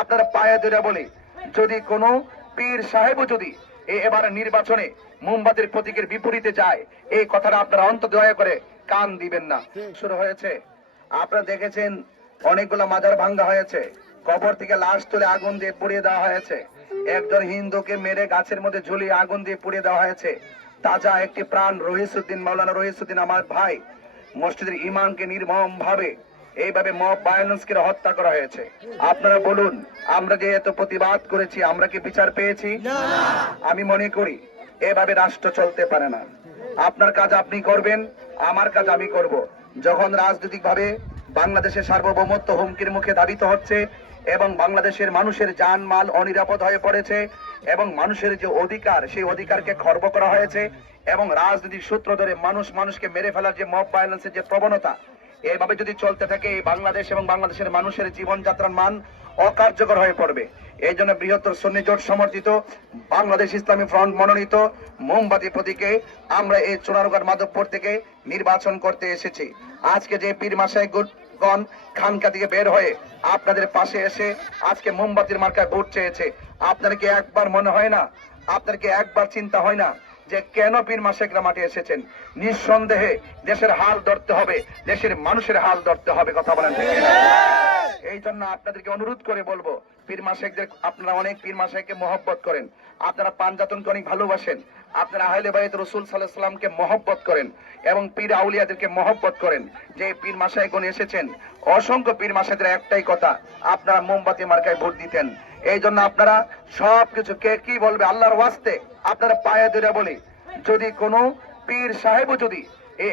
আপনারা পায়ে ধরে বলে যদি কোনো পীর সাহেবও যদি এবার নির্বাচনে মোমবাতির প্রতীকের বিপরীতে যায়, এই কথাটা আপনারা অন্তত দয়া করে কান দিবেন না। শুরু হয়েছে, আপনারা দেখেছেন অনেকগুলো মাজার ভাঙ্গা হয়েছে, কবর থেকে লাশ তুলে আগুন দিয়ে পুড়িয়ে দেওয়া হয়েছে, একজন হিন্দুকে মেরে গাছের মধ্যে ঝুলিয়ে আগুন দিয়ে পুড়িয়ে দেওয়া হয়েছে। তাজা একটি প্রাণ রহিসউদ্দিন, মাওলানা রহিসউদ্দিন আমার ভাই, মসজিদের ইমামকে নির্মম ভাবে এইভাবে মব ভায়োলেন্স করে হত্যা করা হয়েছে। আপনারা বলুন, আমরা যে এত প্রতিবাদ করেছি, আমরা কি বিচার পেয়েছি? আমি মনে করি এভাবে রাষ্ট্র চলতে পারে না। আপনার কাজ আপনি করবেন, আমার কাজ আমি করব। যখন রাজনৈতিক ভাবে বাংলাদেশের সার্বভৌমত্ব হুমকির মুখে ধাবিত হচ্ছে এবং বাংলাদেশের মানুষের জানমাল অনিরাপদ হয়ে পড়েছে এবং মানুষের যে অধিকার, সেই অধিকারকে খর্ব করা হয়েছে এবং রাজনৈতিক সূত্র ধরে মানুষকে মেরে ফেলার যে মব ভায়োলেন্সের যে প্রবণতা, এইভাবে যদি চলতে থাকে বাংলাদেশ এবং বাংলাদেশের মানুষের জীবনযাত্রার মান অকার্যকর হয়ে পড়বে। এই জন্য বৃহত্তর সুন্নি জোট সমর্থিত বাংলাদেশ ইসলামী ফ্রন্ট মনোনীত মোমবাতি প্রতীকে আমরা এই চুনারুঘাট মাধবপুর থেকে নির্বাচন করতে এসেছি। আজকে যে পীর মাশায়েখগণ খানকা থেকে বের হয়ে আপনাদের পাশে এসে আজকে মোমবাতির মার্কায় ভোট চেয়েছে, আপনার কি একবার মনে হয় না, আপনার কি একবার চিন্তা হয় না যে কেন পীর মাশায়েখরা মাঠে এসেছেন? নিঃসন্দেহে দেশের হাল ধরতে হবে, দেশের মানুষের হাল ধরতে হবে। কথা বলেন ঠিক কিনা? এই জন্য আপনাদেরকে অনুরোধ করে বলবো, পীর মাশায়েখদের, আপনারা অনেক পীর মাশায়েখকে মহব্বত করেন, আপনারা পাঞ্জাতনকে অনেক ভালোবাসেন, আপনারা আহলে বাইত রাসূল সাল্লাল্লাহু আলাইহি ওয়াসাল্লামকে মহব্বত করেন এবং পীর আউলিয়াদেরকে মহব্বত করেন। যে পীর মাশায়েখগণ এসেছেন, অসংখ্য পীর মাশায়েখদের একটাই কথা, আপনারা মোমবাতি মার্কায় ভোট দিতেন। এই জন্য আপনারা সবকিছু কে কি বলবে আল্লাহর ওয়াস্তে আপনারা পায়ে ধরে বলে যদি কোনো পীর সাহেবও যদি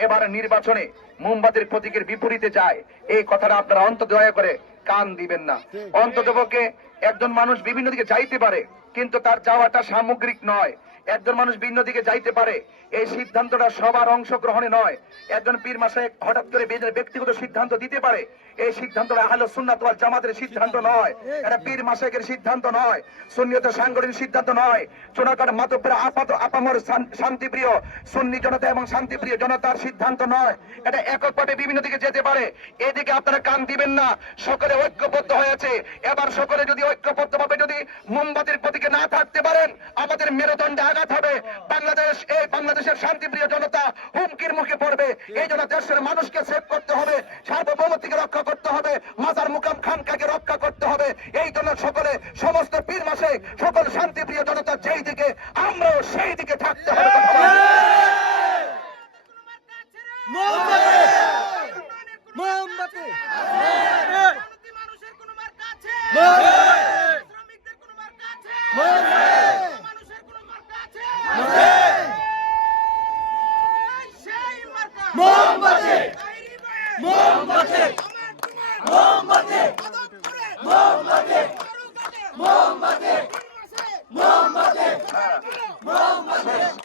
এবার নির্বাচনে মোমবাতির প্রতীকের বিপরীতে যায়, এই কথাটা আপনারা অন্তত দয়া করে কান দিবেন না। অন্ততপক্ষে একজন মানুষ বিভিন্ন দিকে যাইতে পারে, কিন্তু তার যাওয়াটা সামগ্রিক নয়। একজন মানুষ ভিন্ন দিকে যাইতে পারে, এই সিদ্ধান্তটা সবার অংশগ্রহণে নয়। একজন পীর মাশায়েখ হঠাৎ করে ব্যক্তিগত সিদ্ধান্ত দিতে পারে, এই সিদ্ধান্তটা আহলে সুন্নাত ওয়াল জামাতের সিদ্ধান্ত নয়, এটা পীর মাশায়েখের সিদ্ধান্ত নয়, সুন্নিয়তের সাংগঠনিক সিদ্ধান্ত নয়। চুনারুঘাট মাধবপুর আপামর শান্তিপ্রিয় সুন্নি জনতা এবং শান্তিপ্রিয় জনতার সিদ্ধান্ত নয়, এটা এককভাবে বিভিন্ন দিকে যেতে পারে। এদিকে আপনারা কান দিবেন না। সকলে ঐক্যবদ্ধ হয়েছে, এবার সকলে যদি ঐক্যবদ্ধভাবে যদি মোমবাতির প্রতীকে না থাকতে পারেন, আমাদের মেরুদণ্ডে আঘাত হবে। বাংলাদেশের শান্তিপ্রিয় জনতা হুমকির মুখে পড়বে। এই জন্য দেশের মানুষকে সেভ করতে হবে, সার্বভৌমত্বকে রক্ষা করতে হবে, মাজার মুকাম খানকাকে রক্ষা করতে হবে। এই জন্য সকলে, সমস্ত পীর মাশায়েখ, সকল শান্তিপ্রিয় জনতা যেই দিকে, আমরাও সেই দিকে থাকতে হবে।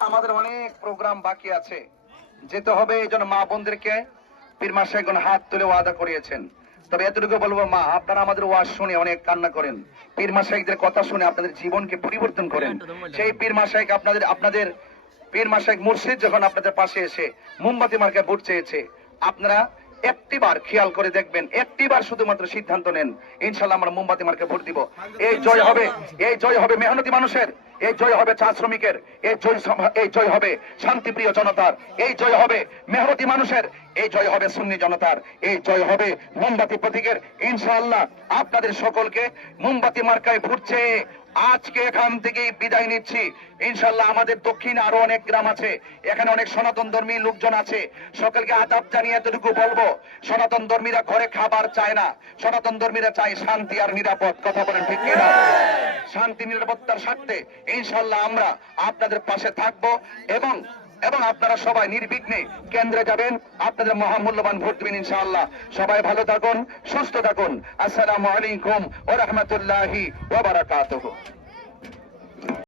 আমাদের অনেক প্রোগ্রাম বাকি আছে, যেতে হবে। এই জন্য মা বোনদেরকে পীর মাশায়েখগণ হাত তুলে ওয়াদা করিয়েছেন। তবে এতটুকু বলবো, মা আপনারা আমাদের ওয়াজ শুনে অনেক কান্না করেন, পীর মাশায়েখদের কথা শুনে আপনাদের জীবনকে পরিবর্তন করেন। সেই পীর মাশায়েখ আপনাদের পীর মাশায়েখ মুর্শিদ যখন আপনাদের পাশে এসে মোমবাতি মার্কায় ভোট চেয়েছে, আপনারা একটিবার খেয়াল করে দেখবেন, একটিবার শুধুমাত্র সিদ্ধান্ত নেন, ইনশাআল্লাহ আমরা মোমবাতি মার্কায় ভোট দিব। এই জয় হবে মেহনতি মানুষের, এই জয় হবে চা শ্রমিকের, এই জয় হবে শান্তিপ্রিয় জনতার, এই জয় হবে মেহনতি মানুষের, এই জয় হবে সুন্নি জনতার, এই জয় হবে মোমবাতি প্রতীকের। ইনশাআল্লাহ আপনাদের সকলকে মোমবাতি মার্কায় ভোট চেয়ে আজকে এখান থেকে বিদায় নিচ্ছি। ইনশাআল্লাহ আমাদের দক্ষিণে আরো অনেক গ্রাম আছে, এখানে অনেক সনাতন ধর্মী লোকজন আছে, সকলকে আদাব জানিয়ে এতটুকু বলবো, সনাতন ধর্মীরা ঘরে খাবার চায় না, সনাতন ধর্মীরা চায় শান্তি আর নিরাপদ। কথা বলেন ঠিক কিনা? শান্তি নিরাপত্তার স্বার্থে ইনশাআল্লাহ আমরা আপনাদের পাশে থাকবো এবং আপনারা সবাই নির্বিঘ্নে কেন্দ্রে যাবেন, আপনাদের মহামূল্যবান ভোট দিবেন ইনশাআল্লাহ। সবাই ভালো থাকুন, সুস্থ থাকুন। আসসালামু আলাইকুম ওয়া রাহমাতুল্লাহি ওয়া বারাকাতুহু।